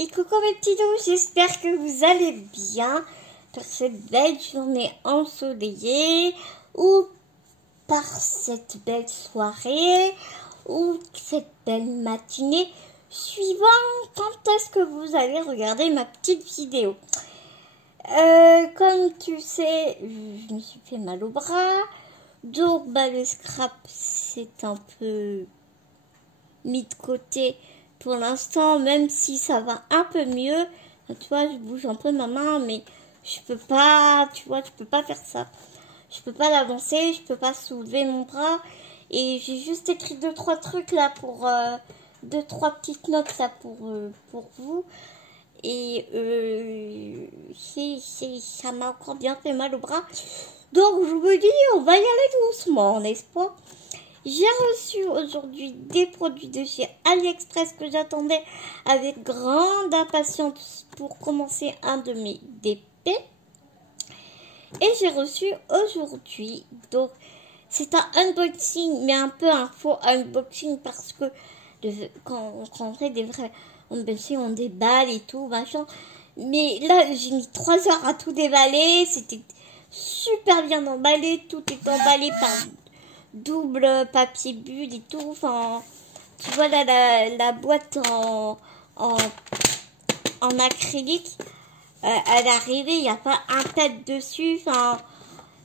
Et coucou mes petits loups, j'espère que vous allez bien par cette belle journée ensoleillée ou par cette belle soirée ou cette belle matinée, suivant quand est-ce que vous allez regarder ma petite vidéo. Comme tu sais, je me suis fait mal au bras, donc le scrap c'est un peu mis de côté pour l'instant, même si ça va un peu mieux. Tu vois, je bouge un peu ma main, mais je peux pas, tu vois, je peux pas faire ça. Je peux pas l'avancer, je peux pas soulever mon bras. Et j'ai juste écrit 2-3 trucs là pour 2-3 petites notes là pour vous. Et ça m'a encore bien fait mal au bras. Donc je me dis, on va y aller doucement, n'est-ce pas? J'ai reçu aujourd'hui des produits de chez AliExpress que j'attendais avec grande impatience pour commencer un de mes DP. Et j'ai reçu aujourd'hui, donc c'est un unboxing, mais un peu un faux unboxing parce que quand on fait des vrais unboxings, on déballe et tout, machin. Mais là, j'ai mis 3 heures à tout déballer, c'était super bien emballé, tout est emballé par double papier bulle et tout. Enfin, tu vois là la boîte en acrylique, elle est arrivée, il n'y a pas un tête dessus. Enfin,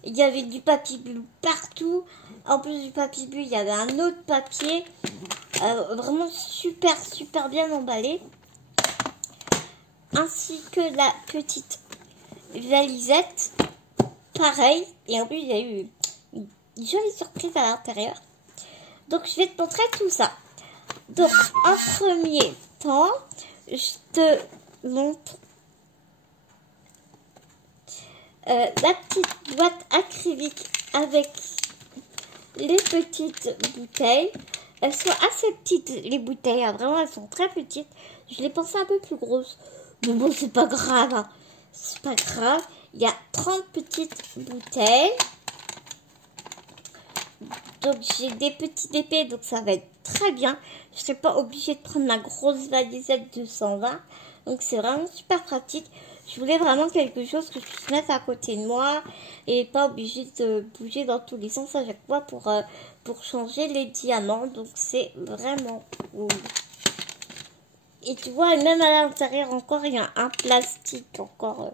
il y avait du papier bulle partout. En plus du papier bulle, il y avait un autre papier. Vraiment super bien emballé. Ainsi que la petite valisette. Pareil. Et en plus, il y a eu une jolie surprise à l'intérieur. Donc je vais te montrer tout ça. Donc en premier temps, je te montre la petite boîte acrylique avec les petites bouteilles. Elles sont assez petites les bouteilles, hein. Vraiment elles sont très petites. Je les pensais un peu plus grosses. Mais bon, c'est pas grave, hein. C'est pas grave. Il y a 30 petites bouteilles. Donc j'ai des petits épées, donc ça va être très bien. Je ne serai pas obligée de prendre ma grosse valisette de 120. Donc c'est vraiment super pratique. Je voulais vraiment quelque chose que je puisse mettre à côté de moi et pas obligée de bouger dans tous les sens à chaque fois pour changer les diamants. Donc c'est vraiment cool. Et tu vois, même à l'intérieur encore, il y a un plastique encore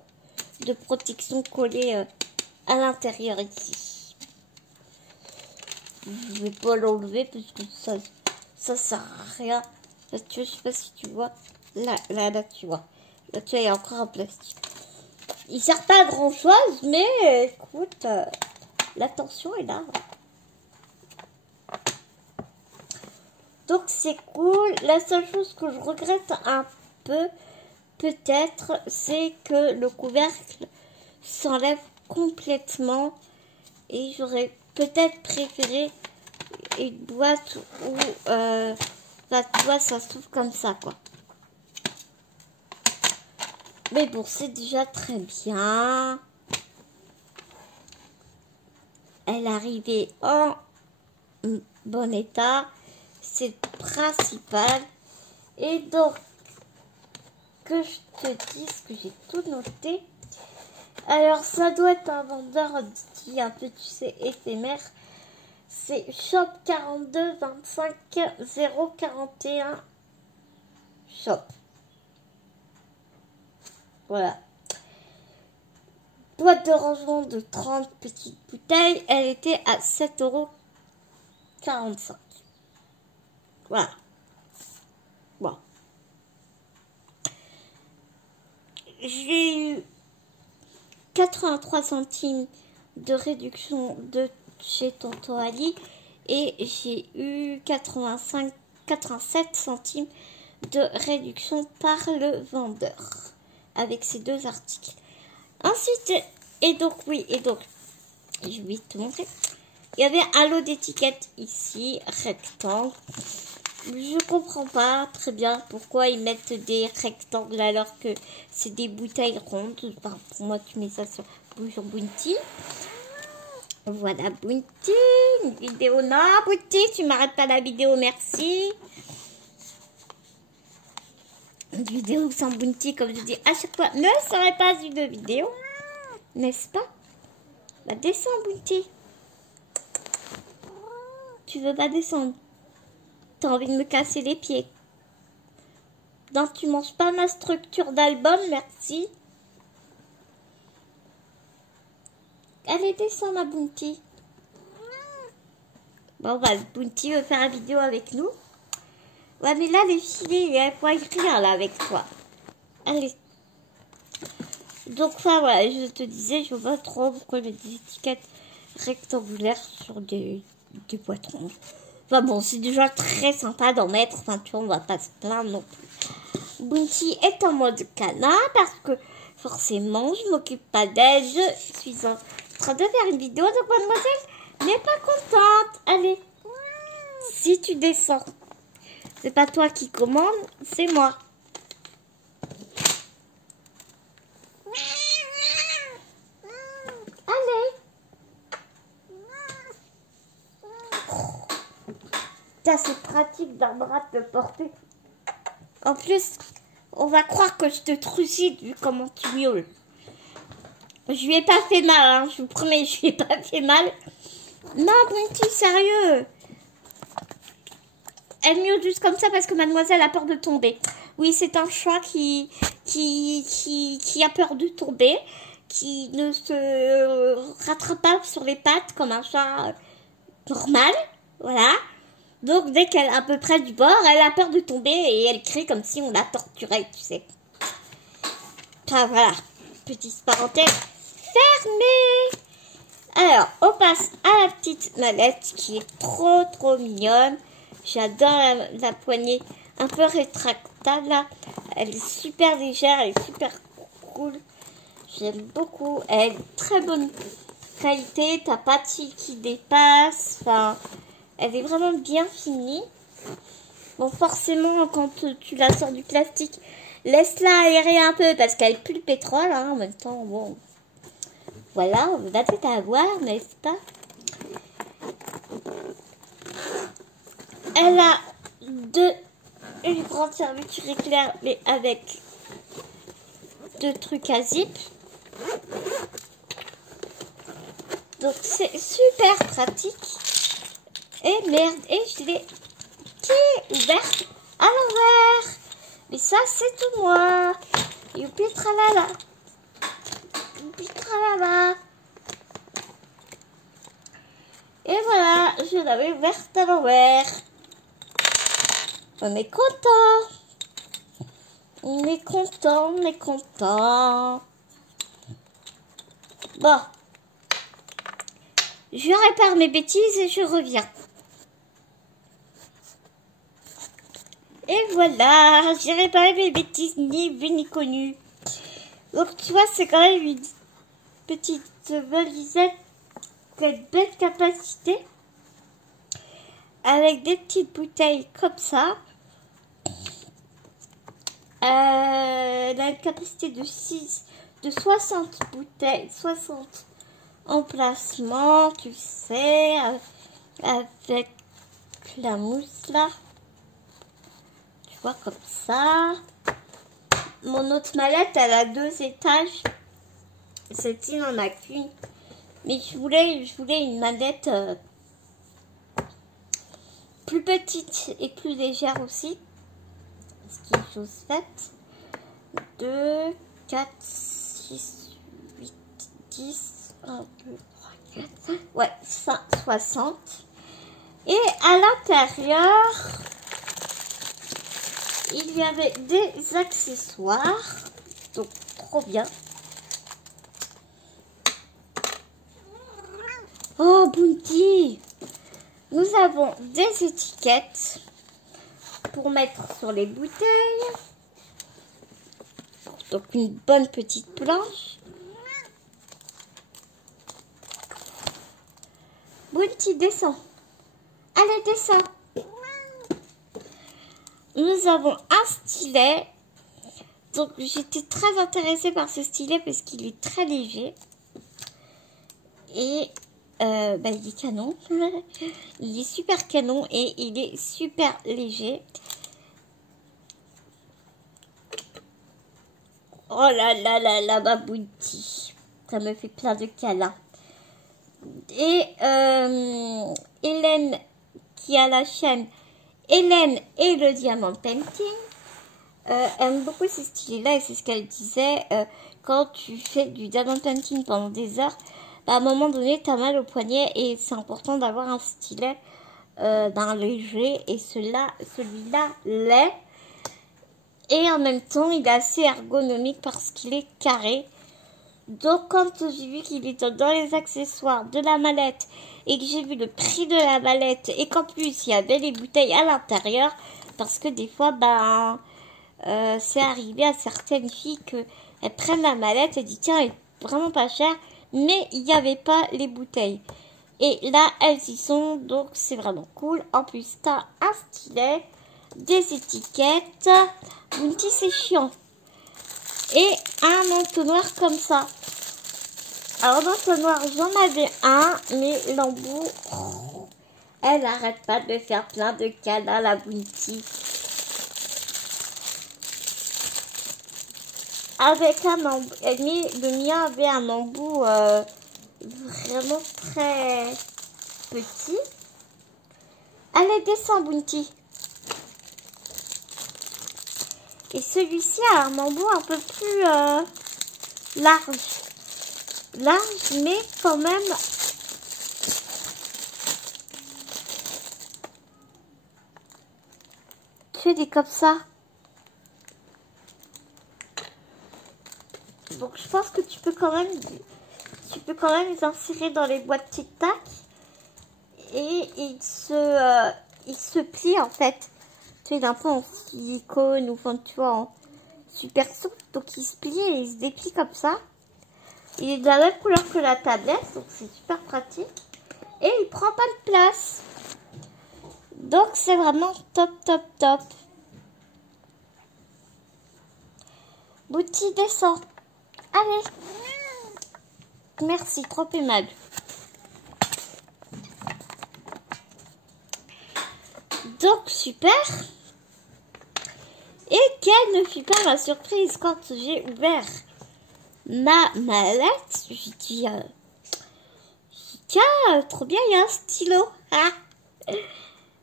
de protection collé à l'intérieur ici. Je vais pas l'enlever parce que ça sert à rien. Là, tu vois, je sais pas si tu vois. Là, tu vois. Là, tu vois, il y a encore un plastique. Il sert pas à grand chose, mais écoute, l'attention est là. Donc, c'est cool. La seule chose que je regrette un peu, peut-être, c'est que le couvercle s'enlève complètement. Et j'aurais peut-être préféré une boîte où tu vois, ça s'ouvre comme ça, quoi. Mais bon, c'est déjà très bien. Elle est arrivée en bon état. C'est le principal. Et donc, que je te dise que j'ai tout noté. Alors, ça doit être un vendeur dit un peu, tu sais, éphémère. C'est Shop 42 25 041 Shop. Voilà. Boîte de rangement de 30 petites bouteilles. Elle était à 7,45 €. Voilà. Bon. J'ai eu 83 centimes de réduction de chez Tonton Ali et j'ai eu 87 centimes de réduction par le vendeur avec ces deux articles. Ensuite, et donc je vais te montrer. Il y avait un lot d'étiquettes ici, rectangle. Je comprends pas très bien pourquoi ils mettent des rectangles alors que c'est des bouteilles rondes. Enfin, pour moi, tu mets ça sur Bonjour Bounty. Voilà Bounty, une vidéo. Non, Bounty, tu m'arrêtes pas la vidéo, merci. Une vidéo sans Bounty, comme je dis à chaque fois, ne serait pas une vidéo. N'est-ce pas? Bah, descends, Bounty. Tu veux pas descendre? T'as envie de me casser les pieds. Non, tu manges pas ma structure d'album, merci. Allez, descends, ma Bounty. Bon, bah, Bounty veut faire une vidéo avec nous. Ouais, mais là, les filets, elles voient rien, là, avec toi. Allez. Donc, enfin, voilà, je te disais, je vois pas trop pourquoi j'ai des étiquettes rectangulaires sur des poitrons. Enfin bon, c'est déjà très sympa d'en mettre. Enfin, tu vois, on va pas se plaindre non plus. Bounty est en mode canard parce que forcément, je m'occupe pas d'elle. Je suis en train de faire une vidéo, donc mademoiselle n'est pas contente. Allez, si tu descends, c'est pas toi qui commande, c'est moi. Allez. C'est pratique d'un bras de te porter. En plus, on va croire que je te trucide vu comment tu miaules. Je lui ai pas fait mal, hein, je vous promets, je lui ai pas fait mal. Non, Bounty, sérieux. Elle miaule juste comme ça parce que mademoiselle a peur de tomber. Oui, c'est un chat qui a peur de tomber, qui ne se rattrape pas sur les pattes comme un chat normal. Voilà. Donc, dès qu'elle est à peu près du bord, elle a peur de tomber et elle crie comme si on la torturait, tu sais. Enfin, voilà. Petite parenthèse fermée. Alors, on passe à la petite mallette qui est trop mignonne. J'adore la poignée un peu rétractable, là. Elle est super légère, elle est super cool. J'aime beaucoup. Elle est très bonne qualité. T'as pas de fil qui dépasse. Enfin... Elle est vraiment bien finie. Bon, forcément, quand tu la sors du plastique, laisse-la aérer un peu parce qu'elle pue le pétrole. Hein, en même temps, bon. Voilà, on va peut-être avoir, n'est-ce pas? Elle a une grande fermeture éclair, mais avec 2 trucs à zip. Donc, c'est super pratique. Et merde, et je l'ai ouverte à l'envers. Mais ça, c'est tout moi. Youpi tralala. Youpi tralala. Et voilà, je l'avais ouverte à l'envers. On est content. On est content, on est content. Bon. Je répare mes bêtises et je reviens. Et voilà, j'ai réparé mes bêtises, ni vu ni connu. Donc tu vois, c'est quand même une petite valisette qui a une belle capacité. Avec des petites bouteilles comme ça. Elle a une capacité de 60 bouteilles, 60 emplacements, tu sais, avec la mousse là. Tu vois, comme ça. Mon autre mallette, elle a 2 étages. Celle-ci n'en a qu'une. Mais je voulais une mallette plus petite et plus légère aussi. Ce qui est chose faite. 2, 4, 6, 8, 10, 1, 2, 3, 4, 5. Ouais, 60. Et à l'intérieur, il y avait des accessoires. Donc, trop bien. Oh, Bounty! Nous avons des étiquettes pour mettre sur les bouteilles. Donc, une bonne petite planche. Bounty, descends. Allez, descends. Nous avons un stylet. Donc, j'étais très intéressée par ce stylet parce qu'il est très léger. Et il est canon. Il est super canon et il est super léger. Oh là là là là, ma Bounty. Ça me fait plein de câlins. Et Hélène, qui a la chaîne Hélène et le Diamond Painting, aime beaucoup ces stylés-là et c'est ce qu'elle disait. Quand tu fais du Diamond Painting pendant des heures, bah, à un moment donné, tu as mal au poignet et c'est important d'avoir un stylet d'un léger et celui-là l'est. Et en même temps, il est assez ergonomique parce qu'il est carré. Donc, quand j'ai vu qu'il était dans les accessoires de la mallette et que j'ai vu le prix de la mallette et qu'en plus, il y avait les bouteilles à l'intérieur, parce que des fois, ben, c'est arrivé à certaines filles qu'elles prennent la mallette et disent, tiens, elle est vraiment pas chère, mais il n'y avait pas les bouteilles. Et là, elles y sont, donc c'est vraiment cool. En plus, tu as un stylet, des étiquettes. Bounty, c'est chiant. Et un entonnoir comme ça. Alors, l'entonnoir, j'en avais un, mais l'embout, elle n'arrête pas de faire plein de câlins, la Bounty. Avec un embout, le mien avait un embout vraiment très petit. Allez, descends, Bounty. Et celui-ci a un embout un peu plus large. Large, mais quand même tu des comme ça. Donc je pense que tu peux quand même les insérer dans les boîtes Tic Tac et il se plie en fait. Tu sais, d'un peu en silicone ou enfin, tu vois, en super souple. Donc il se plie et il se déplie comme ça. Il est de la même couleur que la tablette, donc c'est super pratique. Et il prend pas de place. Donc c'est vraiment top, top, top. Bounty, descend. Allez. Merci, trop aimable. Donc super. Et quelle ne fut pas ma surprise quand j'ai ouvert ma mallette. J'ai dit, tiens, trop bien, il y a un stylo. Ah.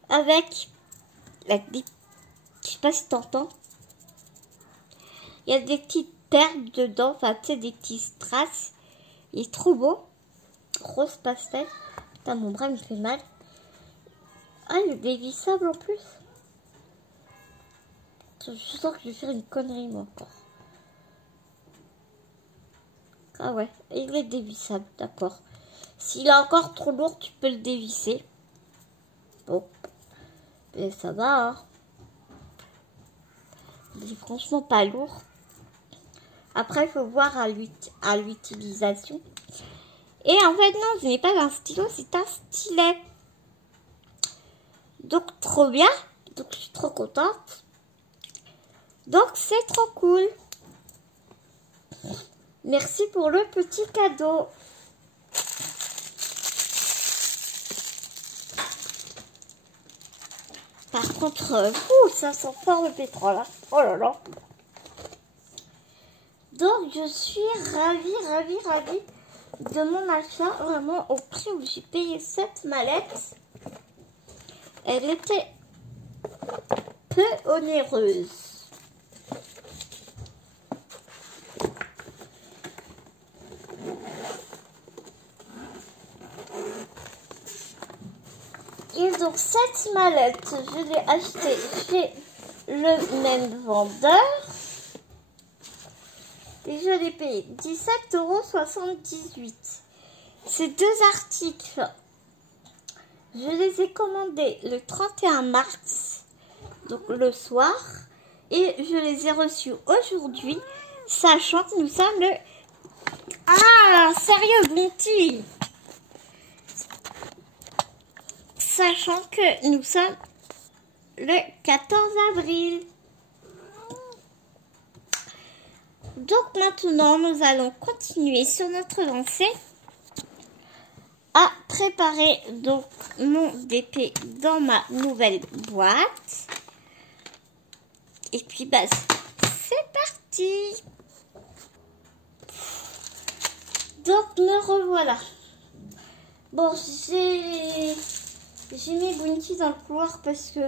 Avec des, je sais pas si t'entends. Il y a des petites perles dedans, enfin tu sais, des petits strass. Il est trop beau. Rose pastel. Putain, mon bras me fait mal. Ah, il est dévissable en plus. Je sens que je vais faire une connerie moi encore. Ah ouais, il est dévissable, d'accord. S'il est encore trop lourd, tu peux le dévisser. Bon, et ça va, hein. Il est franchement pas lourd. Après, il faut voir à l'utilisation. Et en fait, non, ce n'est pas un stylo, c'est un stylet. Donc, trop bien. Donc, je suis trop contente. Donc, c'est trop cool. Merci pour le petit cadeau. Par contre, ça sent fort le pétrole. Hein. Oh là là. Donc, je suis ravie de mon achat. Vraiment, au prix où j'ai payé cette mallette. Elle était peu onéreuse. Et donc, cette mallette, je l'ai achetée chez le même vendeur. Et je l'ai payé 17,78 €. Ces deux articles, je les ai commandés le 31 mars, donc le soir. Et je les ai reçus aujourd'hui, sachant que nous sommes le... Ah, sérieux, Bounty. Sachant que nous sommes le 14 avril. Donc maintenant, nous allons continuer sur notre lancée à préparer donc mon DP dans ma nouvelle boîte. Et puis, bah, c'est parti. Donc me revoilà. Bon, j'ai mis Bounty dans le couloir parce que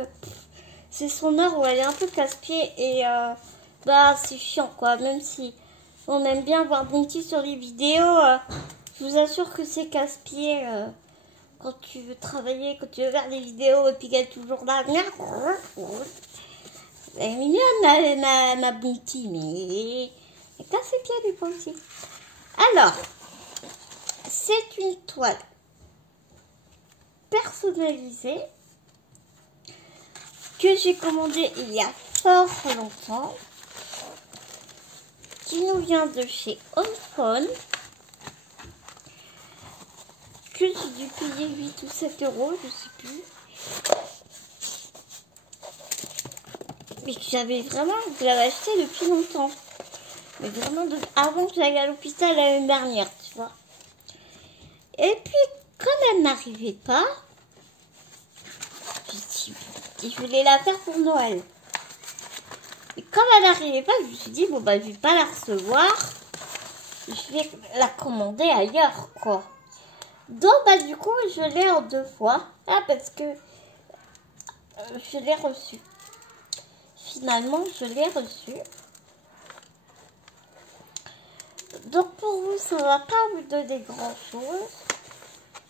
c'est son heure où elle est un peu casse-pied et bah c'est chiant quoi. Même si on aime bien voir Bounty sur les vidéos, je vous assure que c'est casse-pied quand tu veux travailler, quand tu veux faire des vidéos et puis qu'elle est toujours là. Elle est mignonne ma Bounty, mais elle casse les pieds du Bounty. Alors, c'est une toile personnalisée que j'ai commandée il y a fort longtemps, qui nous vient de chez Onfone, que j'ai dû payer 8 ou 7 euros, je sais plus, mais que je l'avais acheté depuis longtemps, mais vraiment avant que j'aille à l'hôpital l'année dernière, tu vois. Et puis comme elle n'arrivait pas, je voulais la faire pour Noël. Et comme elle n'arrivait pas, je me suis dit, bon bah je vais pas la recevoir, je vais la commander ailleurs, quoi. Donc bah du coup, je l'ai en 2 fois, parce que je l'ai reçue. Finalement, je l'ai reçue. Donc pour vous, ça va pas vous donner grand chose.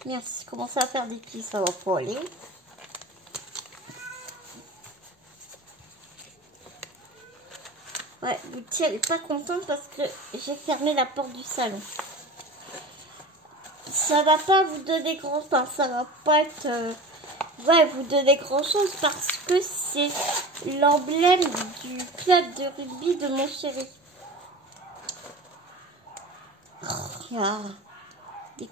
Merde, si je commence à faire des plis, ça va pas aller. Ouais, Lucie, elle est pas contente parce que j'ai fermé la porte du salon. Ça va pas vous donner grand, enfin, ça va pas être, ouais, vous donner grand chose parce que c'est l'emblème du club de rugby de mon chéri. Regarde, des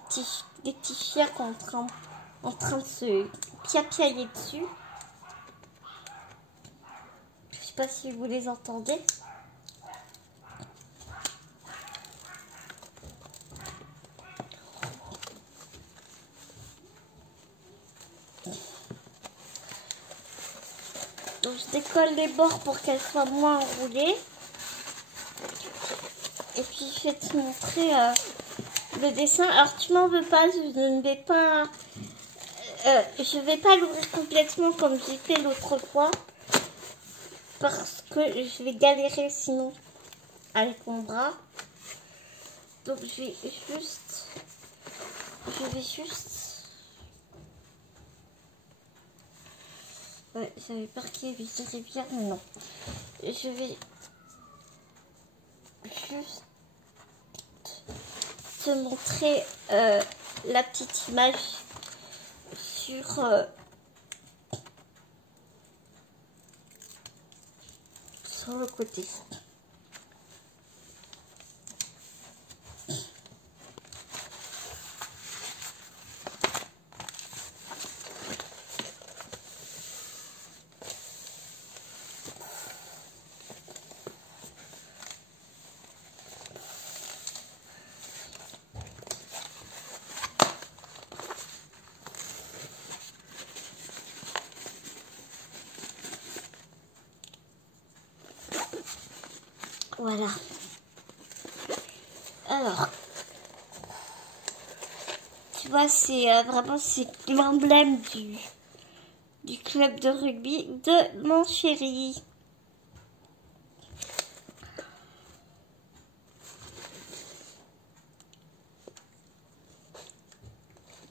petits chiens en train de se piapiailler dessus. Je sais pas si vous les entendez. Donc je décolle les bords pour qu'elles soient moins enroulées. Et puis je vais te montrer le dessin. Alors tu m'en veux pas, je ne vais pas... je vais pas l'ouvrir complètement comme j'ai fait l'autre fois. Parce que je vais galérer sinon avec mon bras. Donc je vais juste... Ouais, j'avais peur qu'il viserait bien, mais non. Je vais juste te montrer la petite image sur le côté. Voilà. Alors, tu vois, c'est vraiment c'est l'emblème du club de rugby de mon chéri.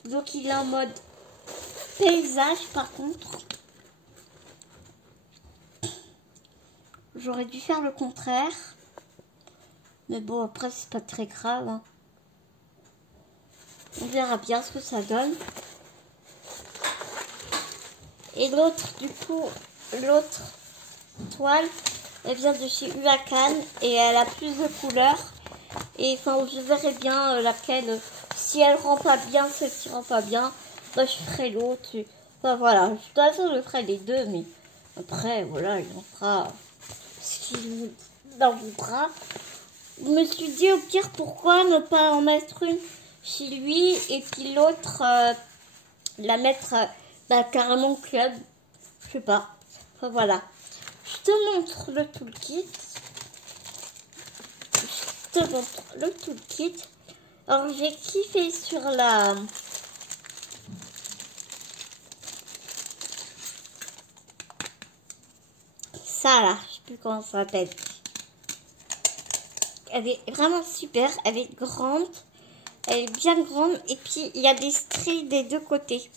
Donc il est en mode paysage par contre. J'aurais dû faire le contraire. Mais bon, après, c'est pas très grave. Hein. On verra bien ce que ça donne. Et l'autre, du coup, l'autre toile, elle vient de chez Huacan et elle a plus de couleurs. Et enfin, je verrai bien laquelle. Si elle rend pas bien, celle-ci rend pas bien, bah, je ferai l'autre. Enfin, voilà. De toute façon, je ferai les deux, mais après, voilà, il en fera ce qu'il dans vos bras. Je me suis dit au pire pourquoi ne pas en mettre une chez lui et puis l'autre la mettre bah, carrément au club. Je sais pas. Enfin voilà. Je te montre le toolkit. Alors j'ai kiffé sur la... Ça là, je sais plus comment ça s'appelle. Elle est vraiment super, elle est grande. Elle est bien grande et puis il y a des stries des deux côtés.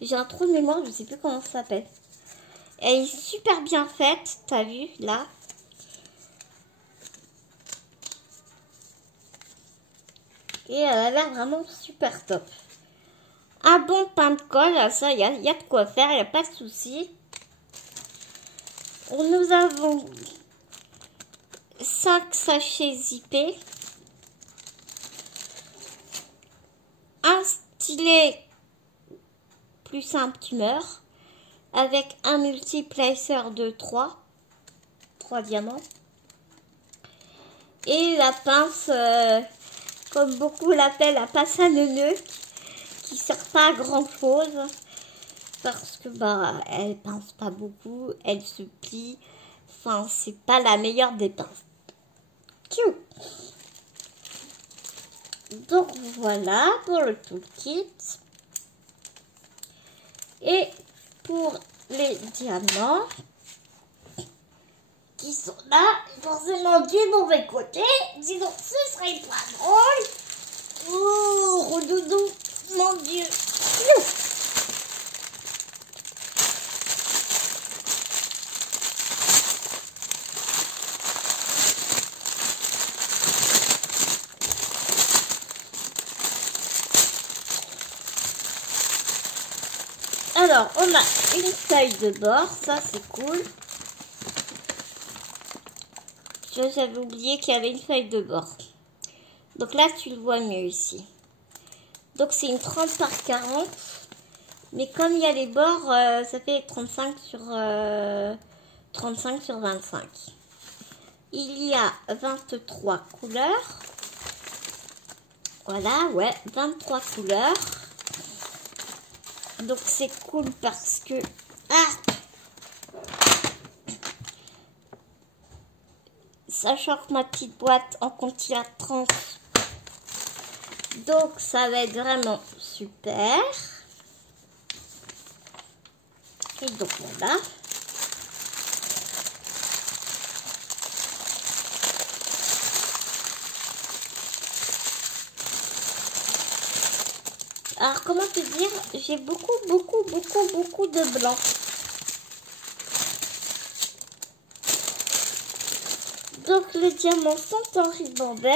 J'ai un trou de mémoire, je sais plus comment ça s'appelle. Elle est super bien faite, t'as vu là. Et elle a l'air vraiment super top. Un bon pain de colle, ça, il y a de quoi faire, il n'y a pas de souci. Nous avons 5 sachets zippés. Un stylet plus un tumeur. Avec un multiplacer de 3 diamants. Et la pince, comme beaucoup l'appellent, la pince à neuneux, qui sert pas à grand chose. Parce que bah elle pince pas beaucoup, elle se plie. Enfin, c'est pas la meilleure des pinces. Donc voilà pour le toolkit. Et pour les diamants qui sont là, forcément du mauvais côté, sinon ce serait pas drôle. Oh, redoudou, mon Dieu. Alors, on a une feuille de bord, ça c'est cool. J'avais oublié qu'il y avait une feuille de bord. Donc là, tu le vois mieux ici. Donc c'est une 30 par 40. Mais comme il y a les bords, ça fait 35 sur 25. Il y a 23 couleurs. Voilà, ouais, 23 couleurs. Donc c'est cool parce que... Sachant que ma petite boîte en contient 30. Donc ça va être vraiment super. Et donc voilà. Alors comment te dire, j'ai beaucoup de blanc. Donc les diamants sont en ribambelle.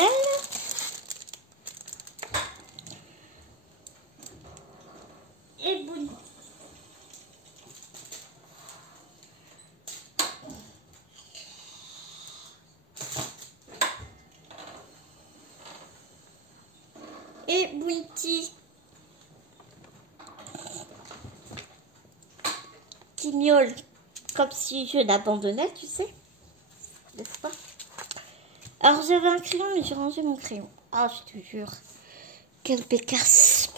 Et boum. Et Bounty qui miaule comme si je l'abandonnais, tu sais, n'est-ce pas? Alors j'avais un crayon mais j'ai rangé mon crayon. Ah, je te jure, quelle pécasse.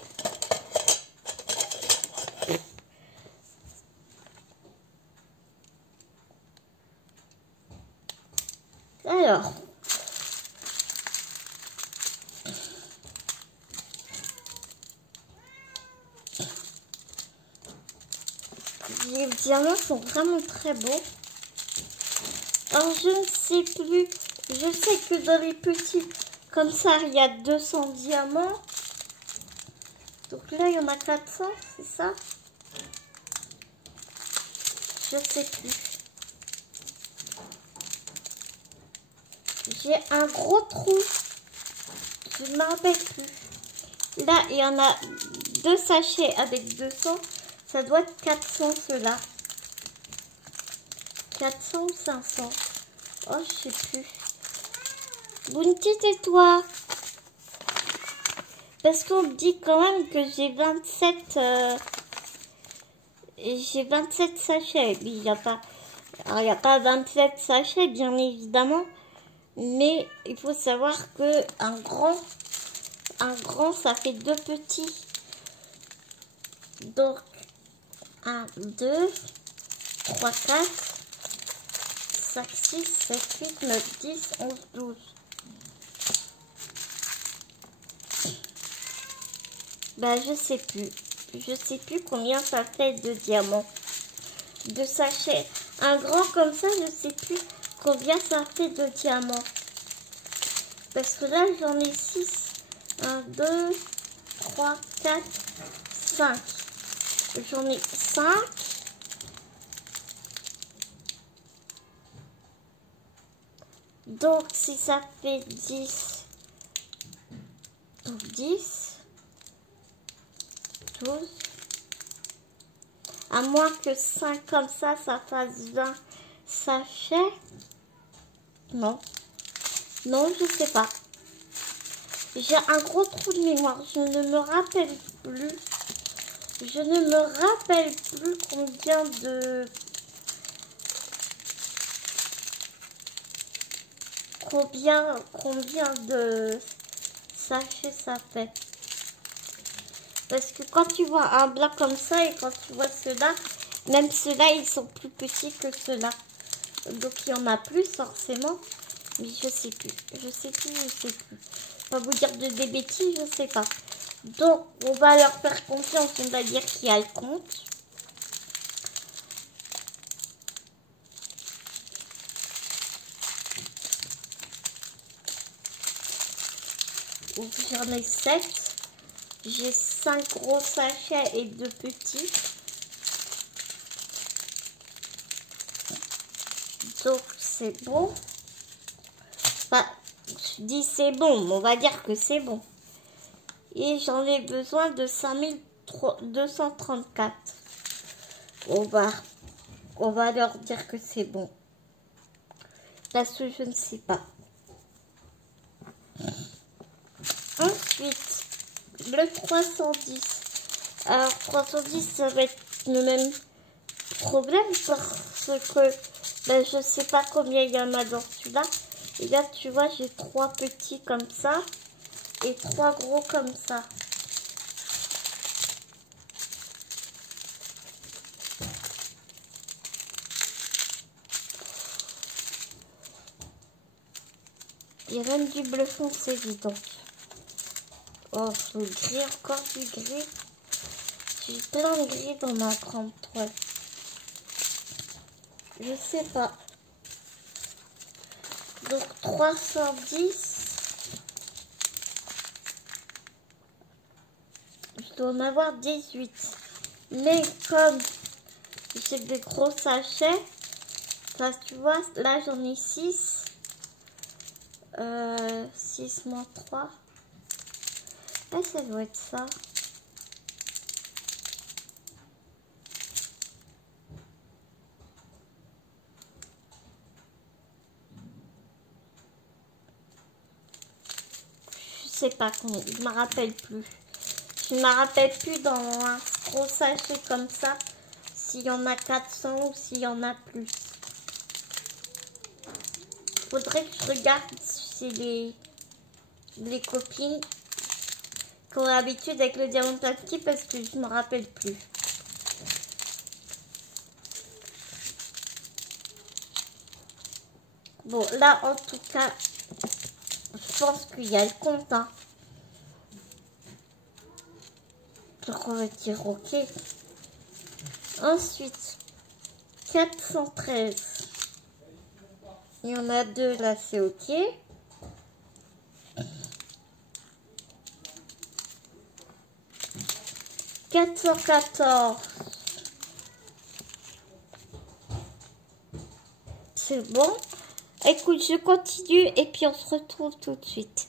Alors, les diamants sont vraiment très beaux. Alors je ne sais plus, je sais que dans les petits comme ça il y a 200 diamants. Donc là il y en a 400, c'est ça? Je sais plus. J'ai un gros trou. Je ne me rappelle plus. Là, il y en a 2 sachets avec 200. Ça doit être 400 ceux-là. 400 ou 500. Oh, je sais plus. Bounty, tais-toi. Parce qu'on me dit quand même que j'ai 27... j'ai 27 sachets. Il n'y a pas... Alors, il n'y a pas 27 sachets, bien évidemment. Mais il faut savoir que un grand, ça fait 2 petits. Donc, 1, 2, 3, 4, 5, 6, 7, 8, 9, 10, 11, 12. Bah, je sais plus. Je sais plus combien ça fait de diamants. De sachets. Un grand comme ça, je sais plus combien ça fait de diamants. Parce que là, j'en ai 6. 1, 2, 3, 4, 5. J'en ai 5. Donc, si ça fait 10, donc 10, 12, à moins que 5 comme ça fasse 20 sachets. Non, non, je sais pas. J'ai un gros trou de mémoire, je ne me rappelle plus. Je ne me rappelle plus combien de... Combien de sachets ça fait. Parce que quand tu vois un blanc comme ça et quand tu vois ceux-là, même ceux-là, ils sont plus petits que ceux-là. Donc il y en a plus forcément. Mais je sais plus. Je sais plus, je sais plus. Pas vous dire des bêtises, je sais pas. Donc on va leur faire confiance, on va dire qu'il y a le compte. J'en ai 7. J'ai 5 gros sachets et 2 petits. Donc c'est bon. Enfin, je dis c'est bon, on va dire que c'est bon. Et j'en ai besoin de 5234. On va leur dire que c'est bon. Parce que je ne sais pas. Ensuite, le 310. Alors 310, ça va être le même problème parce que ben, je sais pas combien il y en a dans celui-là. Et là, tu vois, j'ai 3 petits comme ça et 3 gros comme ça. Il y a même du bleu foncé, dis donc. Oh, le gris, encore du gris. J'ai plein de gris dans ma grande toile. Je sais pas. Donc 310. Je dois en avoir 18. Mais comme j'ai des gros sachets, ça, tu vois, là j'en ai 6. 6 moins 3. Ah, ça doit être ça. Je sais pas combien, je me rappelle plus. Je me rappelle plus dans un gros sachet comme ça, s'il y en a 400 ou s'il y en a plus. Faudrait que je regarde chez les copines qui ont l'habitude avec le diamant plastique parce que je me rappelle plus. Bon, là, en tout cas, je pense qu'il y a le compte. Hein. Donc, on va dire OK. Ensuite, 413. Il y en a 2, là, c'est OK. 414. C'est bon. Écoute, je continue et puis on se retrouve tout de suite.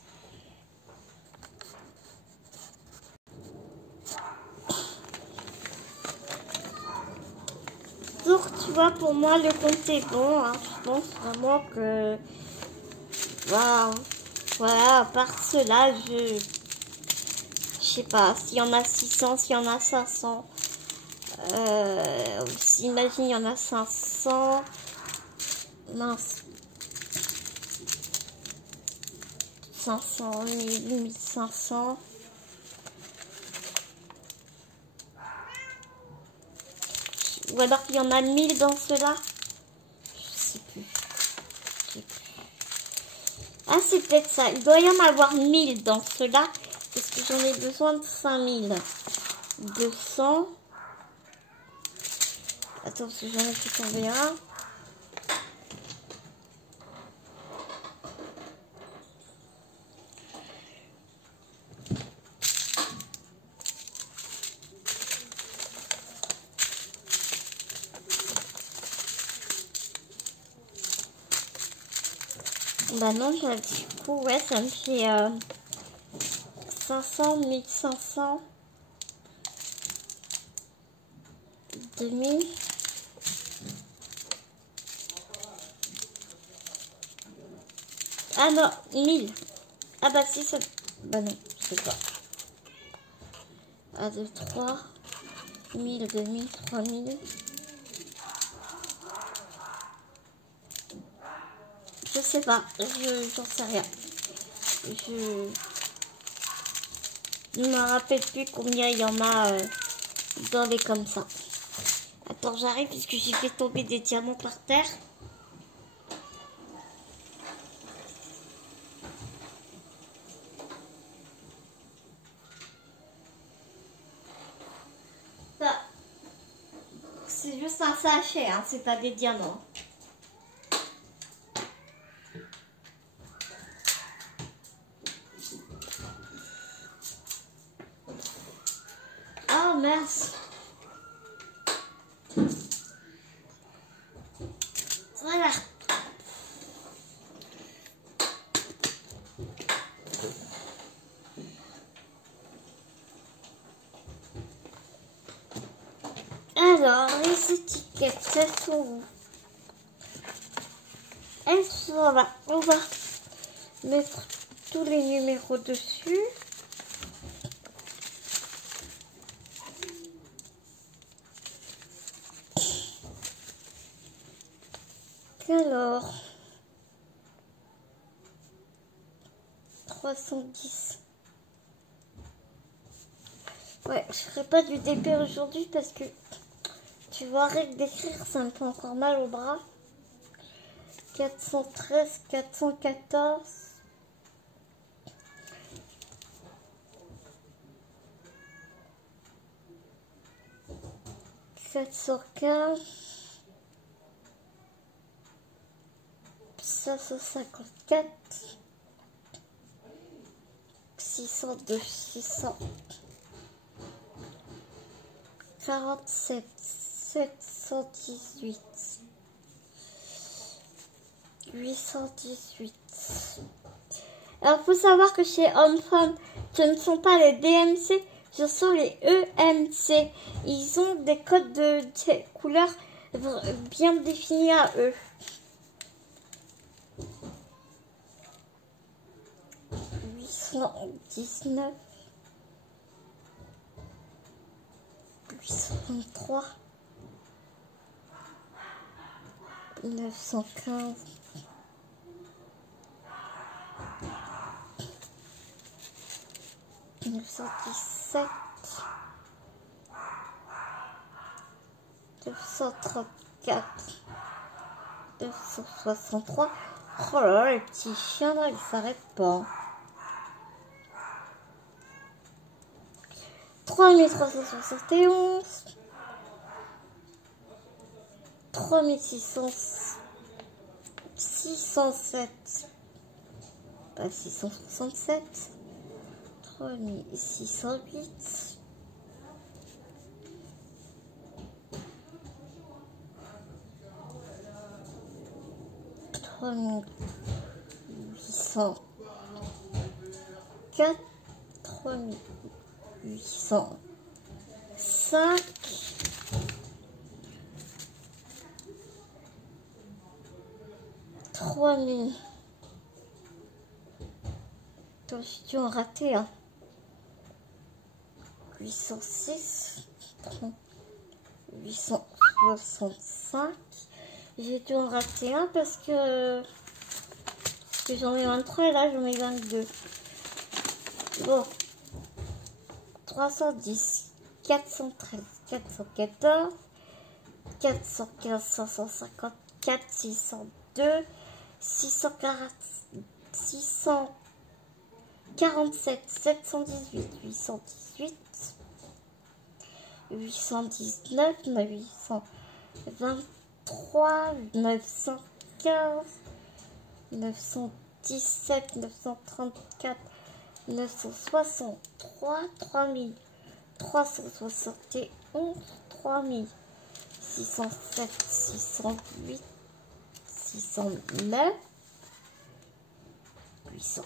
Donc, tu vois, pour moi, le compte est bon. Hein. Je pense vraiment que... Wow. Voilà, à part cela, je sais pas. S'il y en a 600, s'il y en a 500. Imagine, il y en a 500. Mince. 500, 1000, 1500. Ou alors qu'il y en a 1000 dans cela. Je sais plus. Ah, c'est peut-être ça. Il doit y en avoir 1000 dans cela. Parce que j'en ai besoin de 5200. Attends, parce que j'en ai fait tomber un. Bah non, du coup, ouais, ça me fait 500, 1500, 2000. Ah non, 1000. Ah bah si, ça... Bah non, je sais pas. 1, 2, 3, 1000, 2000, 3000. Je sais pas, j'en sais rien. Je ne me rappelle plus combien il y en a dans les comme ça. Attends, j'arrive puisque j'ai fait tomber des diamants par terre. Ça, c'est juste un sachet, hein, c'est pas des diamants. Oh mince. Voilà. Alors, les étiquettes, elles sont où? Elles sont là. On va mettre tous les numéros dessus. Alors, 310. Ouais, je ferai pas du DP aujourd'hui parce que tu vois, rien que d'écrire, ça me fait encore mal au bras. 413, 414. 715. 554. 602, 600. 47, 718, 818. Alors, faut savoir que chez Homme-Femme, ce ne sont pas les DMC, ce sont les EMC. Ils ont des codes de couleurs bien définis à eux. 819. 823, 915, 917, 934, 963. Oh là là, les petits chiens là, ils s'arrêtent pas. 3371, 3600, 607, pas 667, 3608, 3804, 3805, 3000. Toi, j'ai dû en rater, hein. 806, 865. J'ai dû en rater un parce que j'en ai 23 et là j'en ai 22. Bon. 310, 413, 414, 415, 554, 602, 640, 632, 47, 718, 818, 819, 923, 915, 917, 934, 963, 3371, 3607, 608, 609, 804,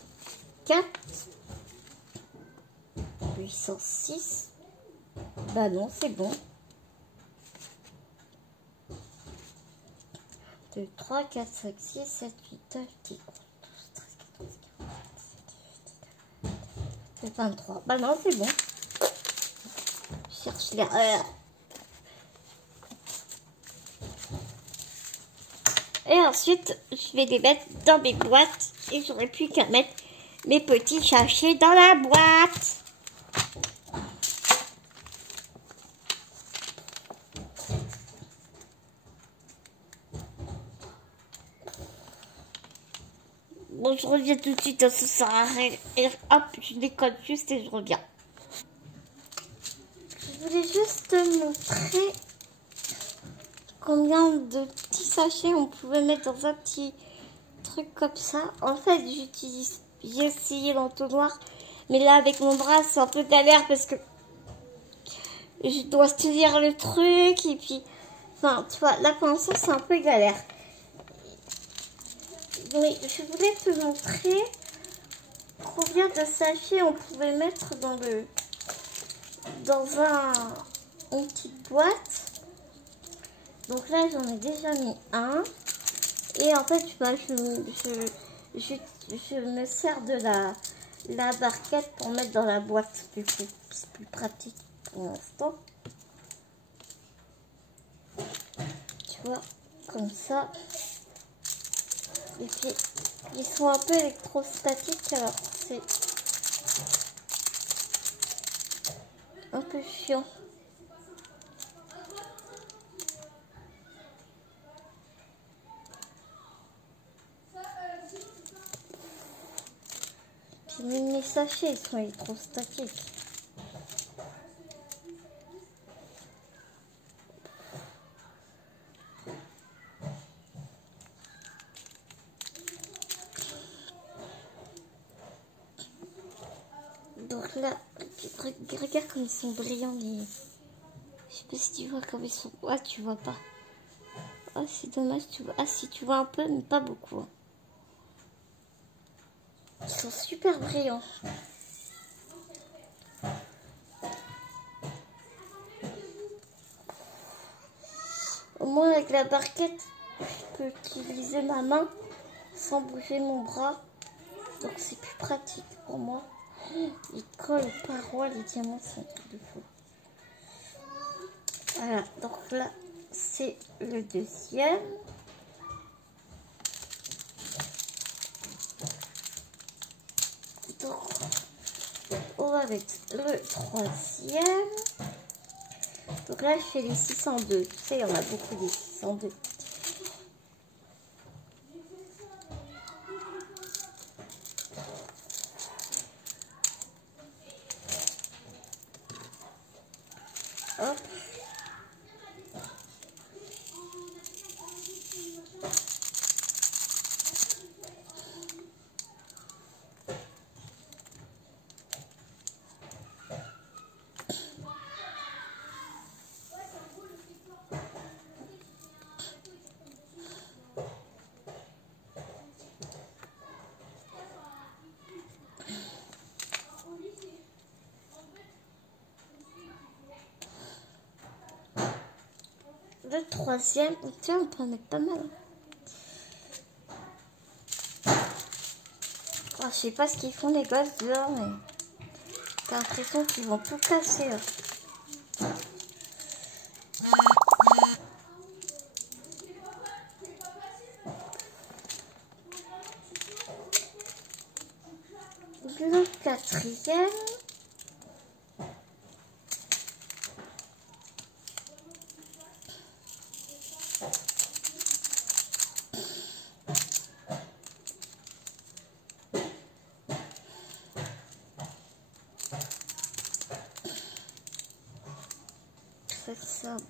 806. Bah non, c'est bon. 2, 3, 4, 5, 6, 7, 8, 9, 10, 11, 12, 13, 14, 15, 16, 23. Bah non, c'est bon. Je cherche l'erreur. Et ensuite, je vais les mettre dans mes boîtes. Et j'aurai plus qu'à mettre mes petits sachets dans la boîte. Bon, je reviens tout de suite, ça sert à rien. Et hop, je décolle juste et je reviens. Je voulais juste te montrer combien de petits sachets on pouvait mettre dans un petit truc comme ça. En fait, j'ai essayé l'entonnoir, mais là avec mon bras c'est un peu galère parce que je dois saisir le truc et puis, enfin, tu vois, là pour l'instant c'est un peu galère. Mais je voulais te montrer combien de sachets on pouvait mettre dans une petite boîte. Donc là j'en ai déjà mis un. Et en fait, bah, je me sers de la barquette pour mettre dans la boîte. Du coup, c'est plus pratique pour l'instant. Tu vois, comme ça. Et puis, ils sont un peu électrostatiques, alors c'est un peu chiant. Puis même les sachets, ils sont électrostatiques. Donc là, regarde comme ils sont brillants. Je sais pas si tu vois comme ils sont. Ah, tu vois pas. Ah, c'est dommage, tu vois. Ah, si tu vois un peu, mais pas beaucoup. Ils sont super brillants. Au moins, avec la barquette, je peux utiliser ma main sans bouger mon bras. Donc, c'est plus pratique pour moi. Ils collent aux parois, les diamants, c'est un truc de fou. Voilà, donc là, c'est le deuxième. Donc, on va mettre le troisième. Donc là, je fais les 602. Tu sais, il y en a beaucoup des 602. Hop. Le troisième, tiens, on peut en mettre pas mal. Oh, je sais pas ce qu'ils font les gosses dehors, mais t'as l'impression qu'ils vont tout casser. Là. Le quatrième.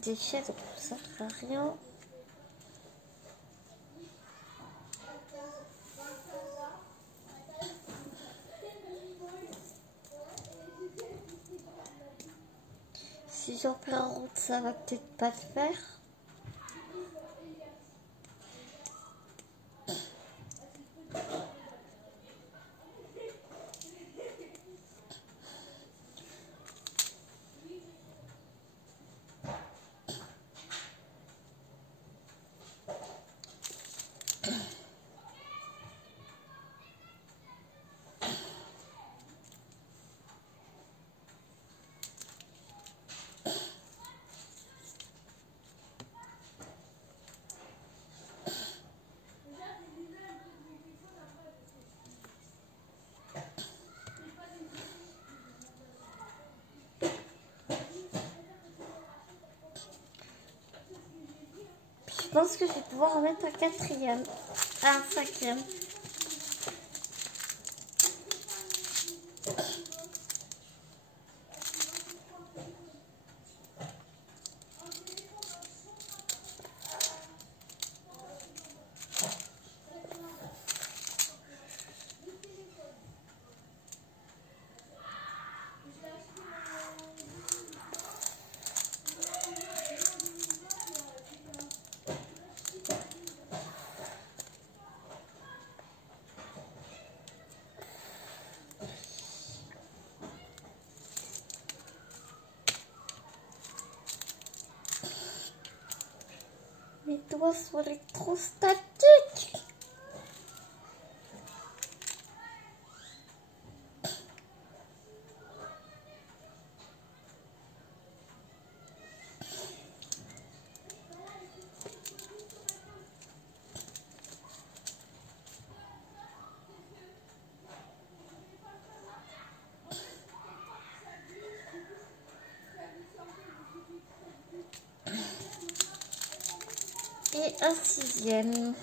déchets, donc ça sert à rien. Si j'en fais un rond, ça va peut-être pas le faire. Je pense que je vais pouvoir en mettre un quatrième, un cinquième. Mes doigts sont électrostatiques. Et un sixième.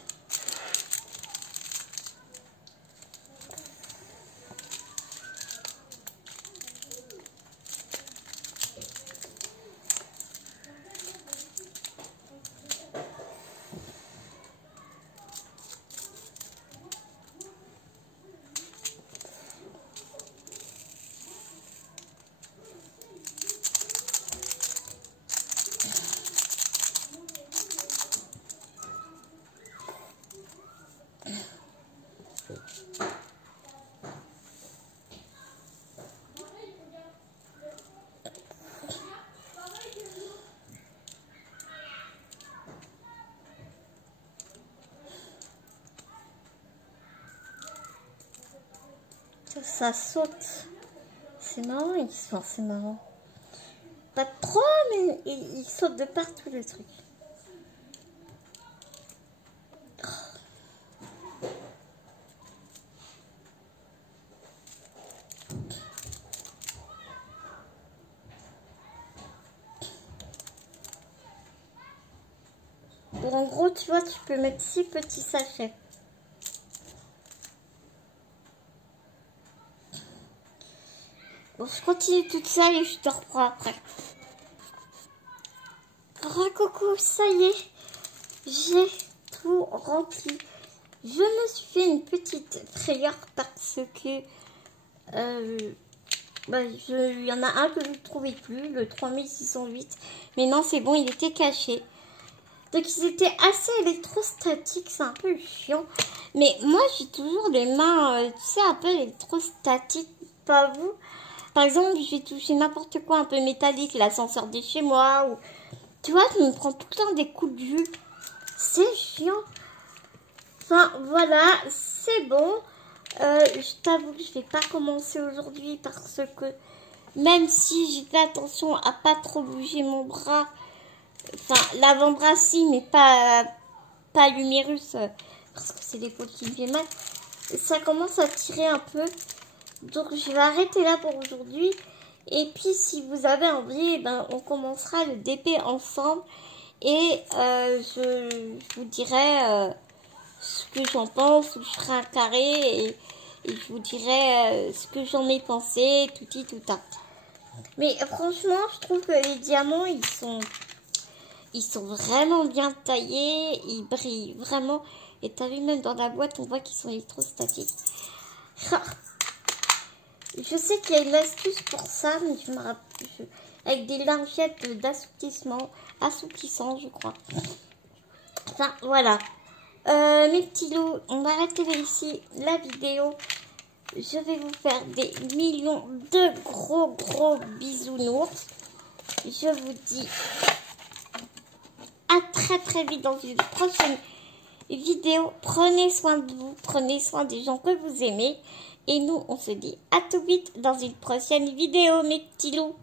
Ça saute. C'est marrant, c'est marrant. Pas trop, mais il saute de partout le truc. Bon, en gros, tu vois, tu peux mettre 6 petits sachets. Bon, je continue toute seule et je te reprends après. Coucou, ça y est, j'ai tout rempli. Je me suis fait une petite frayeur parce que il y en a un que je ne trouvais plus, le 3608. Mais non, c'est bon, il était caché. Donc ils étaient assez électrostatiques, c'est un peu chiant. Mais moi, j'ai toujours les mains, tu sais, un peu électrostatiques, pas vous. Par exemple, je vais toucher n'importe quoi un peu métallique, l'ascenseur de chez moi. Ou... Tu vois, je me prends tout le temps des coups de jus. C'est chiant. Enfin, voilà, c'est bon. Je t'avoue que je vais pas commencer aujourd'hui parce que même si j'ai fait attention à pas trop bouger mon bras, enfin, l'avant-bras si, mais pas l'humérus, parce que c'est l'épaule qui me fait mal. Ça commence à tirer un peu. Donc je vais arrêter là pour aujourd'hui. Et puis si vous avez envie, ben, on commencera le DP ensemble. Et je vous dirai ce que j'en pense. Je ferai un carré et je vous dirai ce que j'en ai pensé. Tout. Mais franchement, je trouve que les diamants, ils sont Ils sont vraiment bien taillés, ils brillent vraiment. Et t'as vu, même dans la boîte, on voit qu'ils sont électrostatiques. Je sais qu'il y a une astuce pour ça, mais je me rappelle, avec des lingettes d'assouplissement, assouplissant, je crois. Enfin, voilà. Mes petits loups, on va arrêter ici la vidéo. Je vais vous faire des millions de gros bisounours. Je vous dis à très vite dans une prochaine vidéo. Prenez soin de vous, prenez soin des gens que vous aimez. Et nous, on se dit à tout vite dans une prochaine vidéo, mes petits loups.